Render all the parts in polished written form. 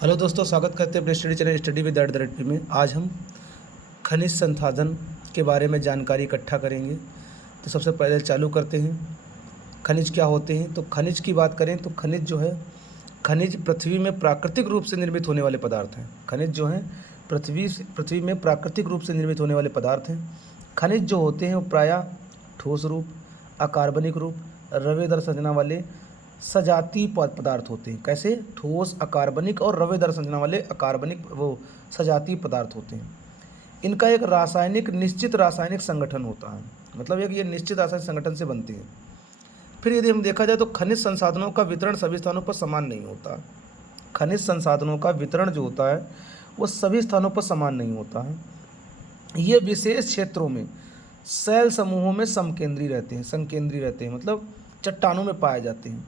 Hello दोस्तों, स्वागत करते हैं अपने स्टडी चैनल स्टडी विद @. में। आज हम खनिज संसाधन के बारे में जानकारी इकट्ठा करेंगे। तो सबसे पहले चालू करते हैं। खनिज क्या होते हैं? तो खनिज की बात करें तो खनिज जो है, खनिज पृथ्वी में प्राकृतिक रूप से निर्मित होने वाले पदार्थ हैं। खनिज जो हैं पृथ्वी में प्राकृतिक रूप से निर्मित होने वाले पदार्थ हैं। खनिज जो होते हैं वो प्रायः ठोस रूप, अकार्बनिक रूप, रवेदार संरचना वाले सजातीय पदार्थ होते हैं। कैसे? ठोस, अकार्बनिक और रवेदार संरचना वाले अकार्बनिक सजातीय पदार्थ होते हैं। इनका एक निश्चित रासायनिक संगठन होता है, मतलब एक ये निश्चित रासायनिक संगठन से बनते हैं। फिर यदि हम देखा जाए तो खनिज संसाधनों का वितरण सभी स्थानों पर समान नहीं होता। खनिज संसाधनों का वितरण जो होता है वो सभी स्थानों पर समान नहीं होता है। ये विशेष क्षेत्रों में शैल समूहों में संकेंद्री रहते हैं, मतलब चट्टानों में पाए जाते हैं।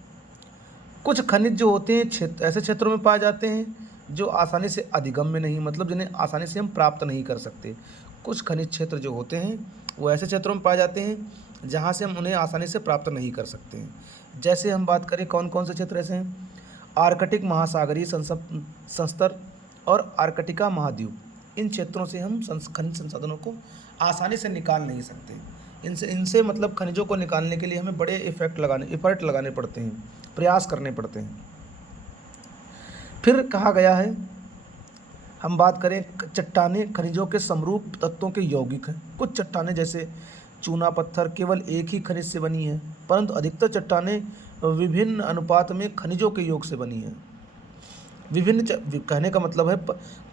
कुछ खनिज जो होते हैं ऐसे क्षेत्रों में पाए जाते हैं जो आसानी से अधिगम्य नहीं, मतलब जिन्हें आसानी से हम प्राप्त नहीं कर सकते। कुछ खनिज क्षेत्र जो होते हैं वो ऐसे क्षेत्रों में पाए जाते हैं जहाँ से हम उन्हें आसानी से प्राप्त नहीं कर सकते हैं। जैसे हम बात करें कौन कौन से क्षेत्र ऐसे हैं? आर्कटिक महासागरीय संस्तर और आर्कटिका महाद्वीप। इन क्षेत्रों से हम खनिज संसाधनों को आसानी से निकाल नहीं सकते। इनसे मतलब खनिजों को निकालने के लिए हमें बड़े एफर्ट लगाने पड़ते हैं, प्रयास करने पड़ते हैं। फिर कहा गया है, हम बात करें चट्टानें खनिजों के समरूप तत्वों के यौगिक हैं। कुछ चट्टानें जैसे चूना पत्थर केवल एक ही खनिज से बनी है, परंतु अधिकतर चट्टानें विभिन्न अनुपात में खनिजों के योग से बनी है। कहने का मतलब है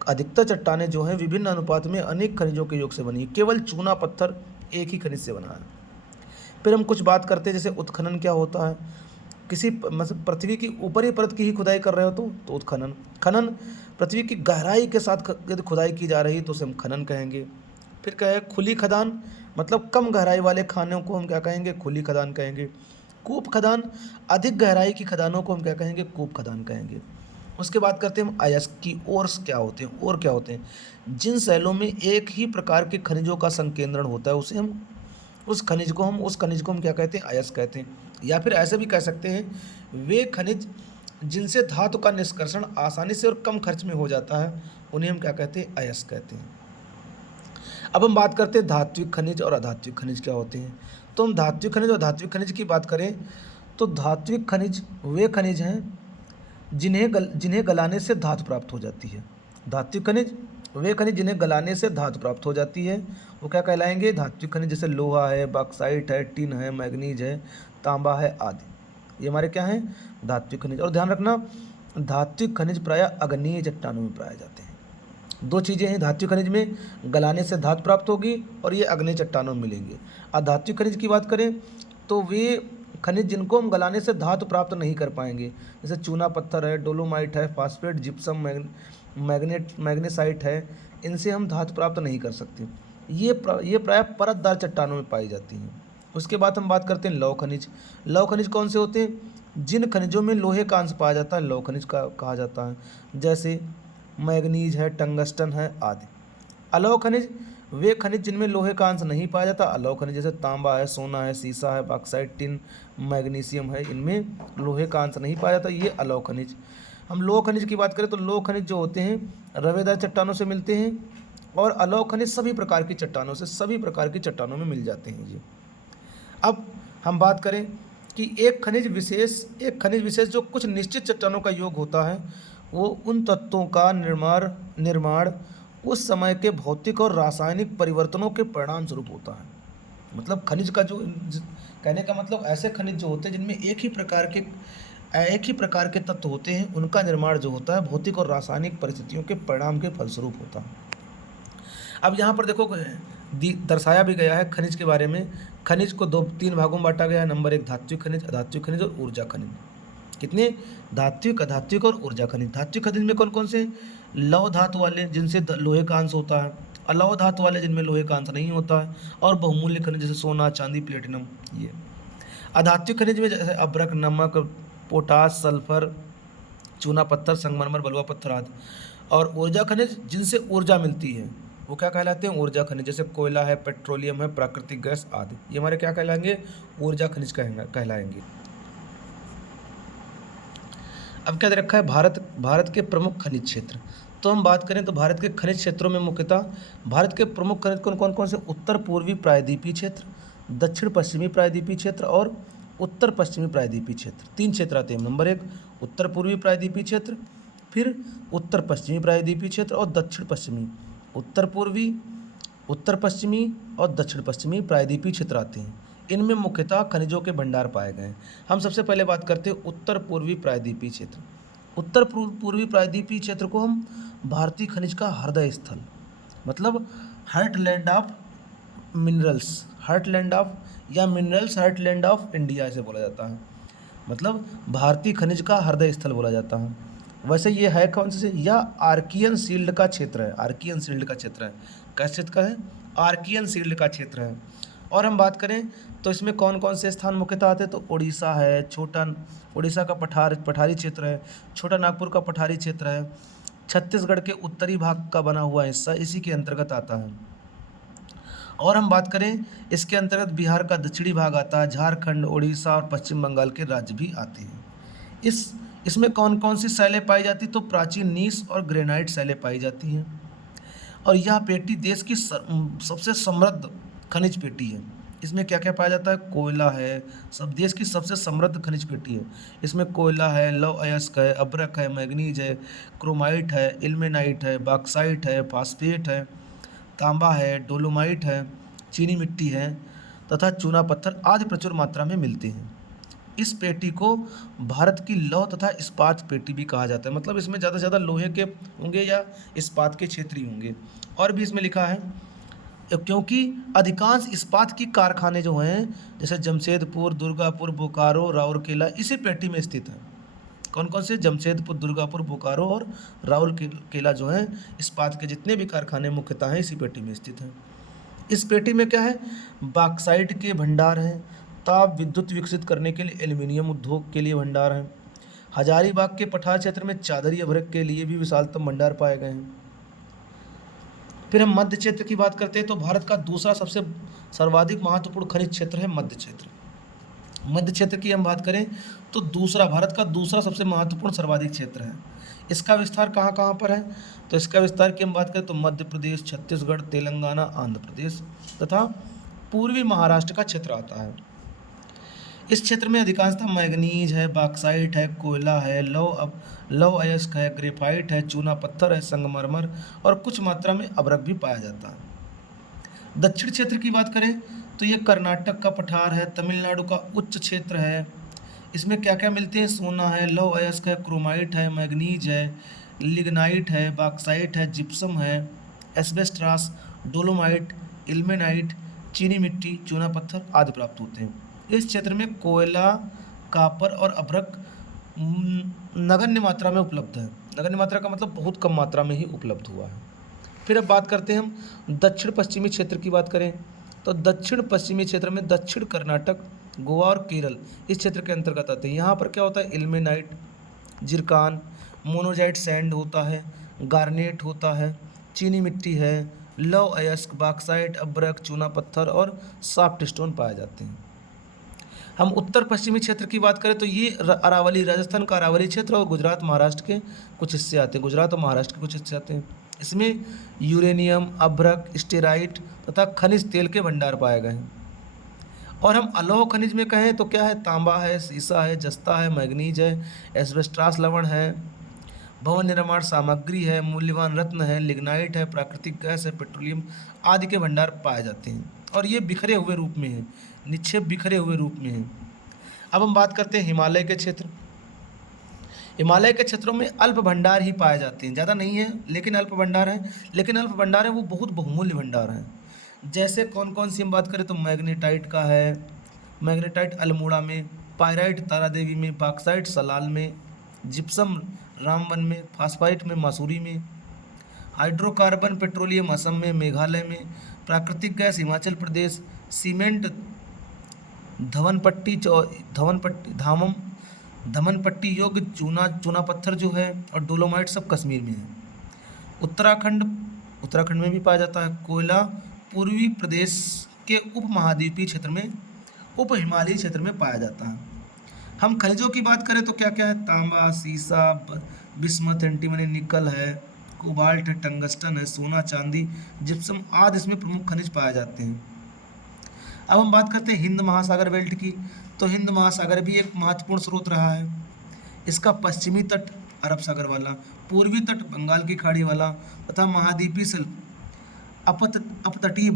अधिकतर चट्टानें जो हैं विभिन्न अनुपात में अनेक खनिजों के योग से बनी है, केवल चूना पत्थर एक ही खनिज से बना है। फिर हम कुछ बात करते हैं जैसे उत्खनन क्या होता है। किसी मतलब पृथ्वी की ऊपरी परत की ही खुदाई कर रहे हो तो उत्खनन। खनन पृथ्वी की गहराई के साथ यदि खुदाई की जा रही है तो उसे हम खनन कहेंगे। फिर क्या है? खुली खदान, मतलब कम गहराई वाले खानों को हम क्या कहेंगे? खुली खदान कहेंगे। कूप खदान, अधिक गहराई की खदानों को हम क्या कहेंगे? कूप खदान कहेंगे। उसके बाद करते हैं हम अयस्क की। ओर्स क्या होते हैं? और क्या होते हैं? जिन शैलों में एक ही प्रकार के खनिजों का संकेंद्रण होता है उस खनिज को हम क्या कहते हैं? अयस्क कहते हैं। या फिर ऐसे भी कह सकते हैं वे खनिज जिनसे धातु का निष्कर्षण आसानी से और कम खर्च में हो जाता है उन्हें हम क्या कहते हैं? अयस्क कहते हैं। अब हम बात करते हैं धात्विक खनिज और अधात्विक खनिज क्या होते हैं। तो हम धात्विक खनिज और अधात्विक खनिज की बात करें तो धात्विक खनिज वे खनिज हैं जिन्हें गलाने से धातु प्राप्त हो जाती है। धात्विक खनिज वे खनिज जिन्हें गलाने से धातु प्राप्त हो जाती है वो क्या कहलाएंगे? धात्विक खनिज। जैसे लोहा है, बॉक्साइट है, टिन है, मैग्नीज है, तांबा है आदि। ये हमारे क्या हैं? धात्विक खनिज। और ध्यान रखना, धात्विक खनिज प्रायः अग्नेय चट्टानों में पाए जाते हैं। दो चीज़ें हैं, धात्विक खनिज में गलाने से धातु प्राप्त होगी और ये अग्नेय चट्टानों में मिलेंगे। अधात्विक खनिज की बात करें तो वे खनिज जिनको हम गलाने से धातु प्राप्त नहीं कर पाएंगे, जैसे चूना पत्थर है, डोलोमाइट है, फास्फेट, जिप्सम, मैग्नेसाइट है, इनसे हम धातु प्राप्त नहीं कर सकते। ये प्रायः परतदार चट्टानों में पाई जाती हैं। उसके बाद हम बात करते हैं लौह खनिज। लौह खनिज कौन से होते हैं? जिन खनिजों में लोहे का अंश पाया जाता है लौह खनिज का कहा जाता है, जैसे मैग्नीज है, टंगस्टन है आदि। अलौह खनिज वे खनिज जिनमें लोहे का अंश नहीं पाया जाता। अलौह खनिज जैसे तांबा है, सोना है, सीसा है, बॉक्साइट, टिन, मैग्नीशियम है, इनमें लोहे का अंश नहीं पाया जाता, ये अलौह खनिज। हम लोह खनिज की बात करें तो लोह खनिज जो होते हैं रवेदार चट्टानों से मिलते हैं और अलौह खनिज सभी प्रकार की चट्टानों में मिल जाते हैं जी। अब हम बात करें कि एक खनिज विशेष जो कुछ निश्चित चट्टानों का योग होता है वो उन तत्वों का निर्माण उस समय के भौतिक और रासायनिक परिवर्तनों के परिणाम स्वरूप होता है। मतलब खनिज का कहने का मतलब ऐसे खनिज जो होते हैं जिनमें एक ही प्रकार के तत्व होते हैं, उनका निर्माण जो होता है भौतिक और रासायनिक परिस्थितियों के परिणाम के फलस्वरूप होता है। अब यहाँ पर देखो दर्शाया भी गया है खनिज के बारे में। खनिज को तीन भागों में बांटा गया है। नंबर 1 धात्विक खनिज, अधात्विक खनिज और ऊर्जा खनिज। कितने? धात्विक, अधात्विक और ऊर्जा खनिज। धात्विक खनिज में कौन कौन से? लौह धातु वाले जिनसे लोहे का अंश होता है, अलौह धातु वाले जिनमें लोहे का अंश नहीं होता है, और बहुमूल्य खनिज जैसे सोना, चांदी, प्लेटिनम। ये अधात्विक खनिज में जैसे अभ्रक, नमक, पोटास, सल्फर, चूना पत्थर, संगमरमर, बलुआ पत्थर आदि। और ऊर्जा खनिज जिनसे ऊर्जा मिलती है वो क्या कहलाते हैं? ऊर्जा खनिज। जैसे कोयला है, पेट्रोलियम है, प्राकृतिक गैस आदि। ये हमारे क्या कहलाएंगे? ऊर्जा खनिज कहलाएंगे। अब क्या दे रखा है, भारत के प्रमुख खनिज क्षेत्र। तो हम बात करें तो भारत के खनिज क्षेत्रों में मुख्यतः भारत के प्रमुख खनिज कौन कौन से, उत्तर पूर्वी प्रायद्वीपीय क्षेत्र, दक्षिण पश्चिमी प्रायद्वीपीय क्षेत्र और उत्तर पश्चिमी प्रायद्वीपीय क्षेत्र। 3 क्षेत्र आते हैं। नंबर 1 उत्तर पूर्वी प्रायद्वीपीय क्षेत्र, फिर उत्तर पश्चिमी प्रायद्वीपीय क्षेत्र और दक्षिण पश्चिमी। उत्तर पूर्वी, उत्तर पश्चिमी और दक्षिण पश्चिमी प्रायद्वीपीय क्षेत्र आते हैं। इनमें मुख्यतः खनिजों के भंडार पाए गए हैं। हम सबसे पहले बात करते हैं उत्तर पूर्वी प्रायद्वीपीय क्षेत्र। उत्तर पूर्वी प्रायद्वीपीय क्षेत्र को हम भारतीय खनिज का हृदय स्थल, मतलब heartland of minerals, heartland of या मिनरल्स हार्टलैंड ऑफ इंडिया ऐसे बोला जाता है, मतलब भारतीय खनिज का हृदय स्थल बोला जाता है। वैसे ये है कौन से, या आर्कियन शील्ड का क्षेत्र है, आर्कियन शील्ड का क्षेत्र है। किस क्षेत्र का है, आर्कियन शील्ड का क्षेत्र है। और हम बात करें तो इसमें कौन कौन से स्थान मुख्यतः आते हैं, तो उड़ीसा है, उड़ीसा का पठारी क्षेत्र है, छोटा नागपुर का पठारी क्षेत्र है, छत्तीसगढ़ के उत्तरी भाग का बना हुआ हिस्सा इसी के अंतर्गत आता है। और हम बात करें इसके अंतर्गत बिहार का दक्षिणी भाग आता है, झारखंड, उड़ीसा और पश्चिम बंगाल के राज्य भी आते हैं। इसमें कौन कौन सी शैलें पाई जाती, तो प्राचीन नीस और ग्रेनाइट शैलें पाई जाती हैं। और यह पेटी देश की सबसे समृद्ध खनिज पेटी है। इसमें क्या क्या पाया जाता है, कोयला है, सब देश की सबसे समृद्ध खनिज पेटी है। इसमें कोयला है, लौह अयस्क है, अभ्रक है, मैग्नीज है, क्रोमाइट है, इल्मेनाइट है, बॉक्साइट है, फास्फेट है, तांबा है, डोलोमाइट है, चीनी मिट्टी है तथा चूना पत्थर आदि प्रचुर मात्रा में मिलते हैं। इस पेटी को भारत की लौह तथा इस्पात पेटी भी कहा जाता है, मतलब इसमें ज़्यादा से ज़्यादा लोहे के होंगे या इस्पात के क्षेत्र ही होंगे। और भी इसमें लिखा है क्योंकि अधिकांश इस्पात की कारखाने जो हैं जैसे जमशेदपुर, दुर्गापुर, बोकारो, राउरकेला इसी पेटी में स्थित हैं। कौन कौन से, जमशेदपुर, दुर्गापुर, बोकारो और राउरकेला जो हैं इस्पात के जितने भी कारखाने मुख्यतः हैं इसी पेटी में स्थित हैं। इस पेटी में क्या है, बॉक्साइट के भंडार हैं, ताप विद्युत विकसित करने के लिए एल्युमिनियम उद्योग के लिए भंडार हैं। हजारीबाग के पठार क्षेत्र में चादरी अभ्रक के लिए भी विशालतम भंडार पाए गए हैं। फिर हम मध्य क्षेत्र की बात करते हैं तो भारत का दूसरा सबसे सर्वाधिक महत्वपूर्ण खनिज क्षेत्र है मध्य क्षेत्र। मध्य क्षेत्र की हम बात करें तो भारत का दूसरा सबसे महत्वपूर्ण सर्वाधिक क्षेत्र है। इसका विस्तार कहाँ कहाँ पर है, तो इसका विस्तार की हम बात करें तो मध्य प्रदेश, छत्तीसगढ़, तेलंगाना, आंध्र प्रदेश तथा पूर्वी महाराष्ट्र का क्षेत्र आता है। इस क्षेत्र में अधिकांशतः मैग्नीज है, बॉक्साइट है, कोयला है, लौह अयस्क है, ग्रेफाइट है, चूना पत्थर है, संगमरमर और कुछ मात्रा में अभ्रक भी पाया जाता है। दक्षिण क्षेत्र की बात करें तो ये कर्नाटक का पठार है, तमिलनाडु का उच्च क्षेत्र है। इसमें क्या क्या मिलते हैं, सोना है, लौह अयस्क है, क्रोमाइट है, मैग्नीज है, लिग्नाइट है, बॉक्साइट है, जिप्सम है, एस्बेस्टॉस, डोलोमाइट, इल्मेनाइट, चीनी मिट्टी, चूना पत्थर आदि प्राप्त होते हैं। इस क्षेत्र में कोयला, कॉपर और अभ्रक नगण्य मात्रा में उपलब्ध है। नगण्य मात्रा का मतलब बहुत कम मात्रा में ही उपलब्ध हुआ है। फिर अब बात करते हैं हम दक्षिण पश्चिमी क्षेत्र की बात करें तो दक्षिण पश्चिमी क्षेत्र में दक्षिण कर्नाटक, गोवा और केरल इस क्षेत्र के अंतर्गत आते हैं। यहाँ पर क्या होता है, इल्मेनाइट, जिरकान, मोनोजाइट सैंड होता है, गार्नेट होता है, चीनी मिट्टी है, लौह अयस्क, बॉक्साइट, अभ्रक, चूना पत्थर और सॉफ्ट स्टोन पाए जाते हैं। हम उत्तर पश्चिमी क्षेत्र की बात करें तो ये अरावली, राजस्थान का अरावली क्षेत्र और गुजरात महाराष्ट्र के कुछ हिस्से आते हैं, गुजरात और महाराष्ट्र के कुछ हिस्से आते हैं। इसमें यूरेनियम, अभ्रक, स्टेराइट तथा खनिज तेल के भंडार पाए गए हैं। और हम अलोह खनिज में कहें तो क्या है, तांबा है, सीसा है, जस्ता है, मैग्नीज है, एस्बेस्टॉस लवण है, भवन निर्माण सामग्री है, मूल्यवान रत्न है, लिग्नाइट है, प्राकृतिक गैस है, पेट्रोलियम आदि के भंडार पाए जाते हैं। और ये बिखरे हुए रूप में है, निक्षेप बिखरे हुए रूप में है। अब हम बात करते हैं हिमालय के क्षेत्र। हिमालय के क्षेत्रों में अल्प भंडार ही पाए जाते हैं, ज़्यादा नहीं है लेकिन अल्प भंडार है। लेकिन अल्प भंडार है वो बहुत बहुमूल्य भंडार हैं। जैसे कौन कौन सी हम बात करें तो मैग्नेटाइट का है, मैग्नेटाइट अल्मोड़ा में, पायराइट तारादेवी में, बॉक्साइट सलाल में, जिप्सम रामबन में, फास्फाइट में मसूरी में, हाइड्रोकार्बन पेट्रोलियम असम में, मेघालय में, प्राकृतिक गैस हिमाचल प्रदेश, सीमेंट धमनपट्टी योग्य चूना पत्थर जो है और डोलोमाइट सब कश्मीर में है। उत्तराखंड में भी पाया जाता है। कोयला पूर्वी प्रदेश के उप महाद्वीपीय क्षेत्र में, उप हिमालयी क्षेत्र में पाया जाता है। हम खनिजों की बात करें तो क्या क्या है, तांबा, सीसा, बिस्मथ, एंटीमनी, निकल है, कोबाल्ट है, टंगस्टन है, सोना, चांदी, जिप्सम आदि इसमें प्रमुख खनिज पाए जाते हैं। अब हम बात करते हैं हिंद महासागर बेल्ट की। तो हिंद महासागर भी एक महत्वपूर्ण स्रोत रहा है। इसका पश्चिमी तट अरब सागर वाला, पूर्वी तट बंगाल की खाड़ी वाला तथा महाद्वीपीय अपतटीय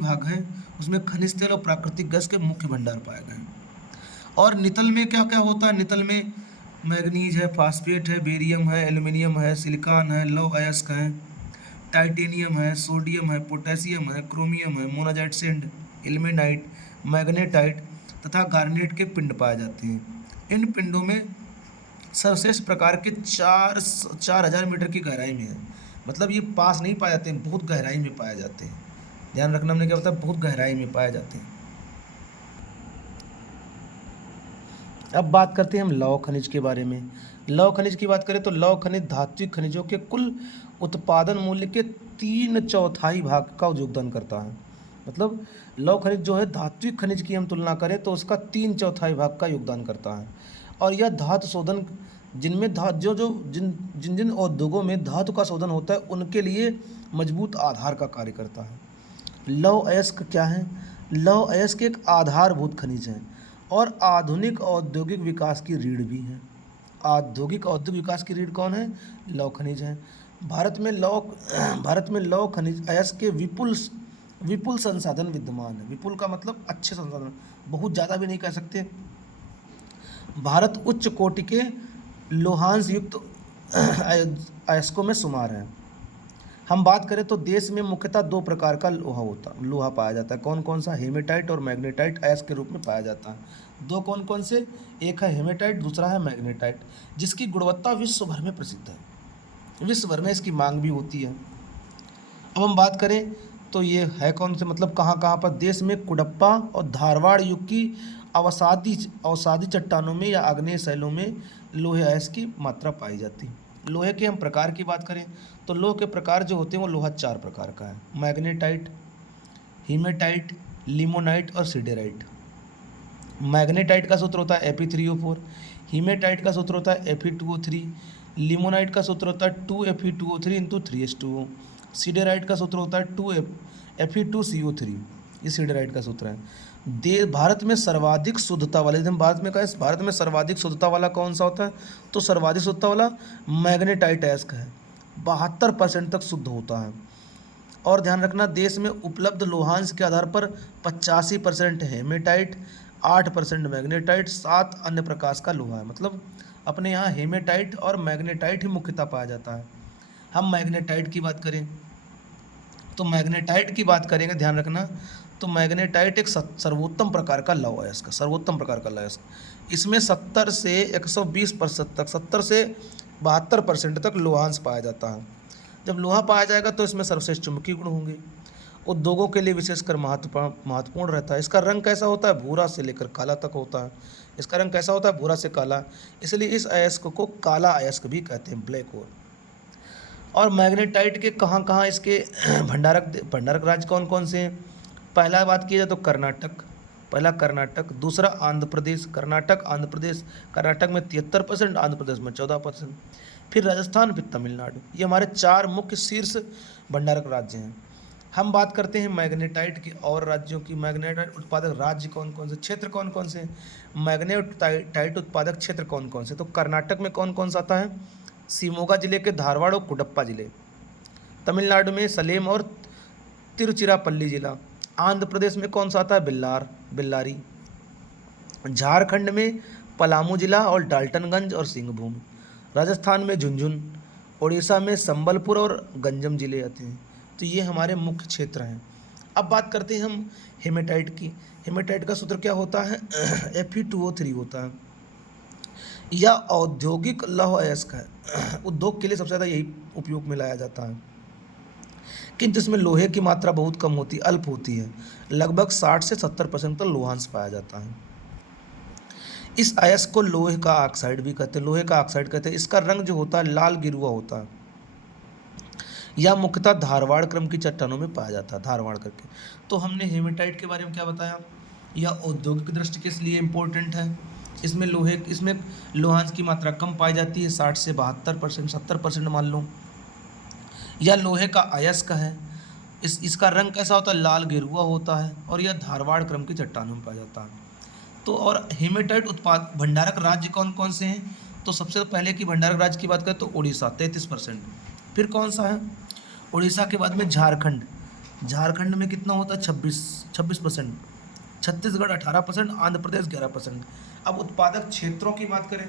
भाग है, उसमें खनिज तेल और प्राकृतिक गैस के मुख्य भंडार पाए गए हैं। और नितल में क्या क्या होता है, नितल में मैग्नीज है, फास्फेट है, बेरियम है, एल्यूमिनियम है, सिलिकॉन है, लौह अयस्क है, टाइटेनियम है, सोडियम है, पोटेशियम है, क्रोमियम है, मोनाजाइट सेंड, इल्मेनाइट, मैग्नेटाइट तथा गार्नेट के पिंड पाए जाते हैं। इन पिंडों में सर्वश्रेष्ठ प्रकार के 4,000 मीटर की गहराई में है। मतलब ये पास नहीं पाए जाते हैं, बहुत गहराई में पाए जाते हैं। ध्यान रखना हमने क्या होता है, बहुत गहराई में पाए जाते हैं। अब बात करते हैं हम लौह खनिज के बारे में। लौह खनिज की बात करें तो लौह खनिज धात्विक खनिजों के कुल उत्पादन मूल्य के 3/4 भाग का योगदान करता है। मतलब लौह खनिज जो है धात्विक खनिज की हम तुलना करें तो उसका 3/4 भाग का योगदान करता है। और यह धातु शोधन जिनमें जिन जिन उद्योगों में धातु का शोधन होता है उनके लिए मजबूत आधार का कार्य करता है। लौह अयस्क क्या है? लौह अयस्क एक आधारभूत खनिज है और आधुनिक औद्योगिक विकास की रीढ़ भी है। औद्योगिक विकास की रीढ़ कौन है? लौह खनिज है। भारत में लौह खनिज अयस्क के विपुल संसाधन विद्यमान है। विपुल का मतलब अच्छे संसाधन, बहुत ज़्यादा भी नहीं कह सकते। भारत उच्च कोटि के लोहांश युक्त अयस्कों में शुमार है। हम बात करें तो देश में मुख्यतः 2 प्रकार का लोहा पाया जाता है। कौन कौन सा? हेमेटाइट और मैग्नेटाइट अयस्क के रूप में पाया जाता है। 2 कौन कौन से? एक है हेमेटाइट, दूसरा है मैग्नेटाइट, जिसकी गुणवत्ता विश्व भर में प्रसिद्ध है। विश्व भर में इसकी मांग भी होती है। अब हम बात करें तो ये है कौन से, मतलब कहाँ कहाँ पर? देश में कुडप्पा और धारवाड़ युग की अवसादी चट्टानों में या आग्नेय शैलों में लोहे अयस्क की मात्रा पाई जाती है। लोहे के हम प्रकार की बात करें तो लोह के प्रकार जो होते हैं वो लोहा 4 प्रकार का है: मैग्नेटाइट, हीमेटाइट, लिमोनाइट और सिडेराइट। मैग्नेटाइट का सूत्र होता है Fe3O4, हीमेटाइट का सूत्र होता है Fe2O3, लिमोनाइट का सूत्र होता है 2Fe2O3 × 3H2O, सिडेराइट का सूत्र होता है Fe2CO3। ये सिडेराइट का सूत्र है। भारत में सर्वाधिक शुद्धता वाले, जब भारत में कहा भारत में सर्वाधिक शुद्धता वाला कौन सा होता है, तो सर्वाधिक शुद्धता वाला मैग्नेटाइट अयस्क है। 72% तक शुद्ध होता है। और ध्यान रखना, देश में उपलब्ध लोहांश के आधार पर 85% हेमेटाइट, 8% मैग्नेटाइट, 7 अन्य प्रकार का लोहा है। मतलब अपने यहाँ हेमेटाइट और मैग्नेटाइट ही मुख्यतः पाया जाता है। हम मैग्नेटाइट की बात करें तो मैग्नेटाइट की बात करेंगे, ध्यान रखना, तो मैग्नेटाइट एक सर्वोत्तम प्रकार का लौह अयस्क, सर्वोत्तम प्रकार का लौह अयस्क। इसमें 70 से 120% तक, 70 से 72% तक लोहांश पाया जाता है। जब लोहा पाया जाएगा तो इसमें सर्वश्रेष्ठ चुंबकीय गुण होंगे। उद्योगों के लिए विशेषकर महत्वपूर्ण रहता है। इसका रंग कैसा होता है? भूरा से लेकर काला तक होता है। इसका रंग कैसा होता है? भूरा से काला। इसलिए इस अयस्क को काला अयस्क भी कहते हैं, ब्लैक होल। और मैग्नेटाइट के कहाँ कहाँ इसके भंडारक राज्य कौन कौन से हैं? पहला बात की जाए तो कर्नाटक, पहला कर्नाटक, दूसरा आंध्र प्रदेश, कर्नाटक में 73%, आंध्र प्रदेश में 14%, फिर राजस्थान, फिर तमिलनाडु। ये हमारे 4 मुख्य शीर्ष भंडारक राज्य हैं। हम बात करते हैं मैग्नेटाइट के और राज्यों की। मैग्नेटाइट उत्पादक राज्य कौन कौन से, क्षेत्र कौन कौन से? मैग्नेटाइट उत्पादक क्षेत्र कौन कौन से? तो कर्नाटक में कौन कौन सा आता है? शिमोगा जिले के धारवाड़ और कुडप्पा जिले, तमिलनाडु में सलेम और तिरुचिरापल्ली जिला, आंध्र प्रदेश में कौन सा आता है? बेल्लारी, झारखंड में पलामू जिला और डाल्टनगंज और सिंहभूम, राजस्थान में झुंझुनू, उड़ीसा में संबलपुर और गंजम जिले आते हैं। तो ये हमारे मुख्य क्षेत्र हैं। अब बात करते हैं हम हेमेटाइट की। हेमेटाइट का सूत्र क्या होता है? Fe2O3 होता है। यह औद्योगिक लौह अयस्क है। उद्योग के लिए सबसे ज़्यादा यही उपयोग में लाया जाता है, किंतु इसमें लोहे की मात्रा बहुत कम होती है, अल्प होती है। लगभग 60 से 70% तक लोहांश पाया जाता है। इस अयस्क को लोहे का ऑक्साइड भी कहते हैं। इसका रंग जो होता है लाल गिरुआ होता है। यह मुख्यतः धारवाड़ क्रम की चट्टानों में पाया जाता है, धारवाड़ करके। तो हमने हेमेटाइट के बारे में क्या बताया? यह औद्योगिक दृष्टि के लिए इम्पोर्टेंट है। इसमें लोहांश की मात्रा कम पाई जाती है, 60 से 72%, 70% मान लो। यह लोहे का अयस्क है। इसका रंग कैसा होता है? लाल गेरुआ होता है और यह धारवाड़ क्रम की चट्टानों में पाया जाता है। तो और हेमेटाइट उत्पाद भंडारक राज्य कौन कौन से हैं? तो सबसे पहले की भंडारक राज्य की बात करें तो उड़ीसा 33%। फिर कौन सा है? उड़ीसा के बाद में झारखंड। झारखंड में कितना होता है? 26%। छत्तीसगढ़ 18%, आंध्र प्रदेश 11%। अब उत्पादक क्षेत्रों की बात करें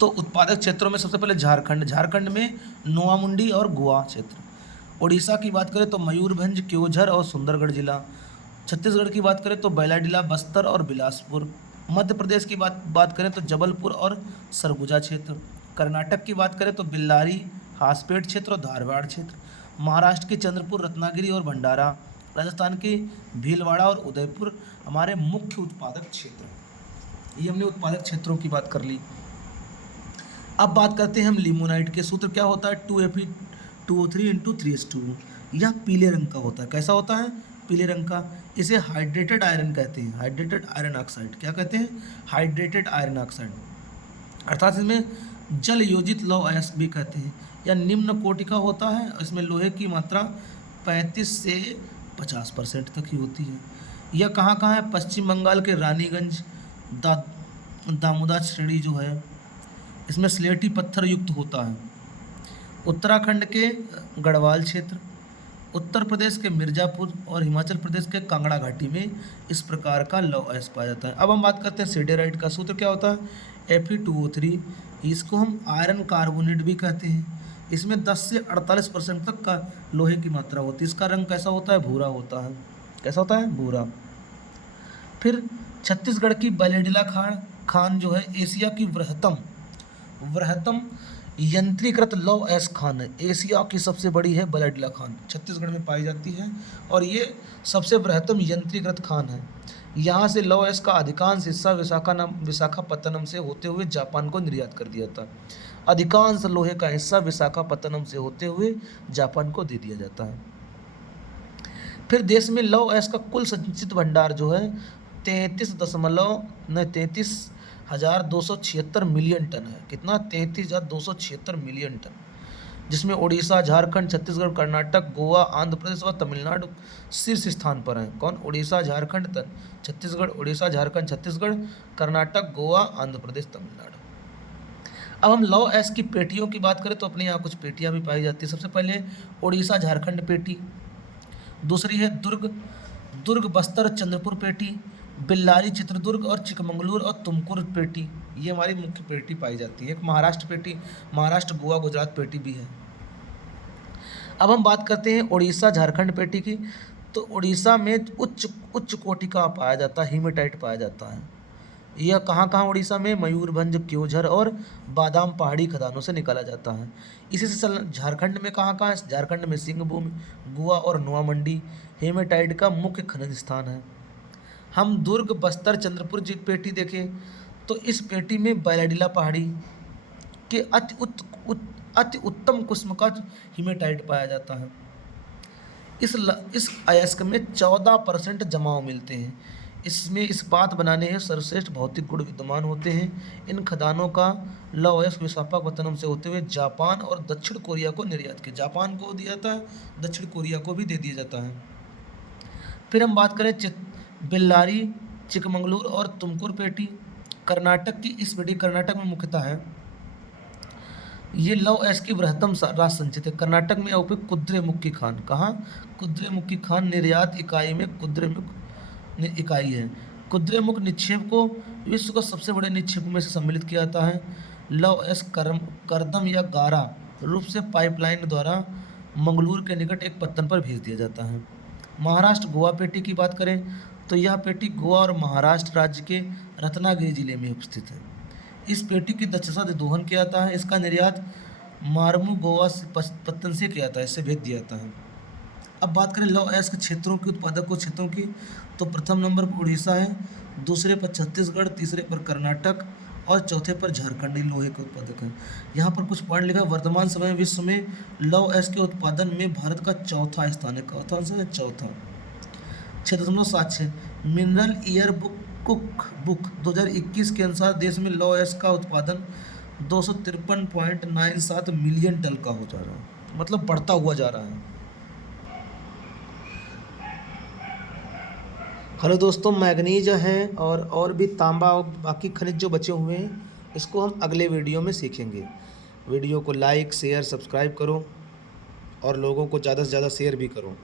तो उत्पादक क्षेत्रों में सबसे पहले झारखंड में नोआमुंडी और गोवा क्षेत्र। उड़ीसा की बात करें तो मयूरभंज, क्योंझर और सुंदरगढ़ जिला। छत्तीसगढ़ की बात करें तो बैलाडीला, बस्तर और बिलासपुर। मध्य प्रदेश की बात करें तो जबलपुर और सरगुजा क्षेत्र। कर्नाटक की बात करें तो बेल्लारी, हासपेट क्षेत्र और धारवाड़ क्षेत्र। महाराष्ट्र के चंद्रपुर, रत्नागिरी और भंडारा। राजस्थान के भीलवाड़ा और उदयपुर हमारे मुख्य उत्पादक क्षेत्र। ये हमने उत्पादक क्षेत्रों की बात कर ली। अब बात करते हैं हम लिमोनाइट के। सूत्र क्या होता है? 2Fe2O3 × 3S2। यह पीले रंग का होता है। कैसा होता है? पीले रंग का। इसे हाइड्रेटेड आयरन कहते हैं, हाइड्रेटेड आयरन ऑक्साइड। क्या कहते हैं? हाइड्रेटेड आयरन ऑक्साइड, अर्थात इसमें जल योजित लौह अयस्क भी कहते हैं। यह निम्न कोटि का होता है। इसमें लोहे की मात्रा 35 से 50% तक ही होती है। यह कहाँ कहाँ है? पश्चिम बंगाल के रानीगंज, दामोदर श्रेणी जो है इसमें स्लेटी पत्थर युक्त होता है। उत्तराखंड के गढ़वाल क्षेत्र, उत्तर प्रदेश के मिर्ज़ापुर और हिमाचल प्रदेश के कांगड़ा घाटी में इस प्रकार का लौह अयस्क पाया जाता है। अब हम बात करते हैं सिडेराइट का। सूत्र क्या होता है? Fe2O3। इसको हम आयरन कार्बोनेट भी कहते हैं। इसमें 10 से 48% तक का लोहे की मात्रा होती है। इसका रंग कैसा होता है? भूरा होता है। कैसा होता है? भूरा। फिर छत्तीसगढ़ की बैलाडीला खान जो है एशिया की वृहत्तम यंत्रीकृत लौह अयस्क खान है। एशिया की सबसे बड़ी है बैलाडीला खान, छत्तीसगढ़ में पाई जाती है और ये सबसे बृहत्तम यंत्रीकृत खान है। यहाँ से लौह अयस्क का अधिकांश हिस्सा विशाखापत्तनम से होते हुए जापान को निर्यात कर दिया जाता है। अधिकांश लोहे का हिस्सा विशाखापत्तनम से होते हुए जापान को दे दिया जाता है। फिर देश में लौह अयस्क का कुल संचित भंडार जो है 33,276 मिलियन टन है। कितना? 33,276 मिलियन टन, जिसमें उड़ीसा, झारखंड, छत्तीसगढ़, कर्नाटक, गोवा, आंध्र प्रदेश और तमिलनाडु शीर्ष स्थान पर हैं। कौन? उड़ीसा, झारखंड, छत्तीसगढ़, उड़ीसा, झारखंड, छत्तीसगढ़, कर्नाटक, गोवा, आंध्र प्रदेश, तमिलनाडु। अब हम लौह अयस्क की पेटियों की बात करें तो अपने यहाँ कुछ पेटियाँ भी पाई जाती है। सबसे पहले उड़ीसा झारखंड पेटी, दूसरी है दुर्ग बस्तर चंद्रपुर पेटी, बेल्लारी चित्रदुर्ग और चिकमंगलूर और तुमकुर पेटी। ये हमारी मुख्य पेटी पाई जाती है। एक महाराष्ट्र पेटी, महाराष्ट्र, गोवा, गुजरात पेटी भी है। अब हम बात करते हैं उड़ीसा झारखंड पेटी की। तो उड़ीसा में उच्च कोटि का पाया जाता है, हीमेटाइट पाया जाता है। यह कहाँ कहाँ उड़ीसा में? मयूरभंज, क्योंझर और बादाम पहाड़ी खदानों से निकाला जाता है। इसी से झारखंड में कहाँ कहाँ है? झारखंड में सिंहभूम, गोवा और नोआमंडी हेमेटाइट का मुख्य खनन स्थान है। हम दुर्ग, बस्तर, चंद्रपुर जी पेटी देखें तो इस पेटी में बैलाडीला पहाड़ी के अति उत्तम किस्म का हीमेटाइट पाया जाता है। इस अयस्क में 14% जमाव मिलते हैं। इसमें इस्पात बनाने हैं सर्वश्रेष्ठ भौतिक गुण विद्यमान होते हैं। इन खदानों का लौह अयस्क विशाखापत्तनम से होते हुए जापान और दक्षिण कोरिया को निर्यात किया। जापान को दिया जाता है, दक्षिण कोरिया को भी दे दिया जाता है। फिर हम बात करें बेल्लारी, चिकमंगलूर और तुमकुर पेटी। कर्नाटक की इस पेटी कर्नाटक में मुख्यतः है। ये लौह अयस्क की बृहत्तम राशि संचित है। कर्नाटक में औपिक कुद्रेमुखी खान। कहाँ? कुद्रेमुखी खान निर्यात इकाई में कुद्रेमुख इकाई है। कुद्रेमुख निक्षेप को विश्व का सबसे बड़े निक्षेपों में से सम्मिलित किया जाता है। लौह अयस्क करदम या गारा रूप से पाइपलाइन द्वारा मंगलूर के निकट एक पत्तन पर भेज दिया जाता है। महाराष्ट्र गोवा पेटी की बात करें तो यह पेटी गोवा और महाराष्ट्र राज्य के रत्नागिरी जिले में उपस्थित है। इस पेटी की दक्षता से दोहन किया जाता है। इसका निर्यात मारमू गोवा से पत्तन से किया जाता है, इससे भेज दिया जाता है। अब बात करें लौह अयस्क क्षेत्रों की, उत्पादकों क्षेत्रों की, तो प्रथम नंबर पर उड़ीसा है, दूसरे पर छत्तीसगढ़, तीसरे पर कर्नाटक और चौथे पर झारखंडी लोहे के उत्पादक हैं। यहाँ पर कुछ पॉइंट लिखा है। वर्तमान समय में विश्व में लौह अयस्क के उत्पादन में भारत का चौथा स्थान है। चौथा 6.76। Mineral year book cook book 2021 के अनुसार देश में लॉ एश का उत्पादन 253.97 मिलियन टन का हो जा रहा है, मतलब बढ़ता हुआ जा रहा है। हेलो दोस्तों, मैग्नीज हैं और भी तांबा और बाकी खनिज जो बचे हुए हैं, इसको हम अगले वीडियो में सीखेंगे। वीडियो को लाइक शेयर सब्सक्राइब करो और लोगों को ज़्यादा से ज़्यादा शेयर भी करो।